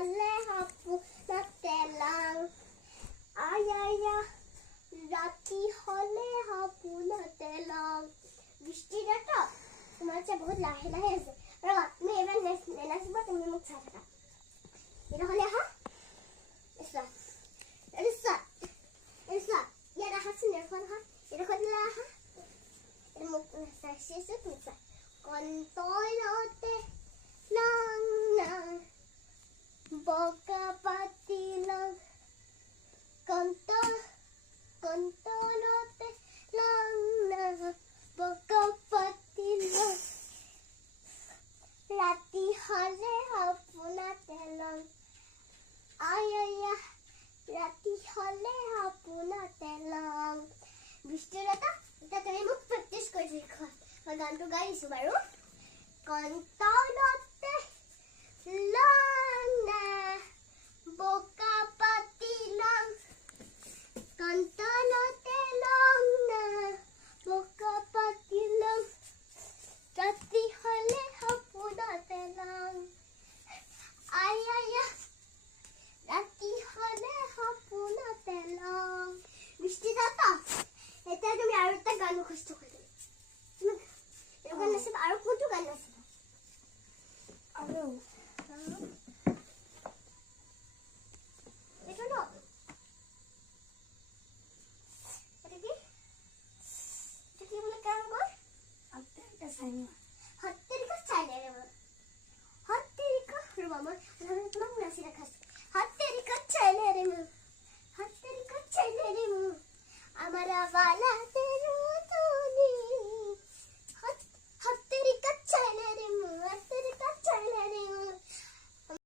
হলে সপোনতে লং আয়া ৰাতি হলে সপোনতে লং বৃষ্টিৰ ৰাত তোমাৰ যে বহুত লাহে লাহে আছে ৰবা তুমি এবাৰ নেনাচিব তুমি মোক চাই থাকা এটা হলে আহা এসা ইয়াত আহাচোন এখন হা এটা খোলা আহা এটা মোক চাইছে তুমি চাই কন্তলতে লং লং বকা পাতি লং কন্তলতে লং লং বকা পাতি লং ৰাতি হলে সপোনতে লং আয়া ৰাতি হলে সপোনতে লং বৃষ্টিৰ ৰাত এটা তুমি মোক প্ৰেক্টিছ কৰি দেখুৱা মই গানটো গাইছো বাৰু কন্ত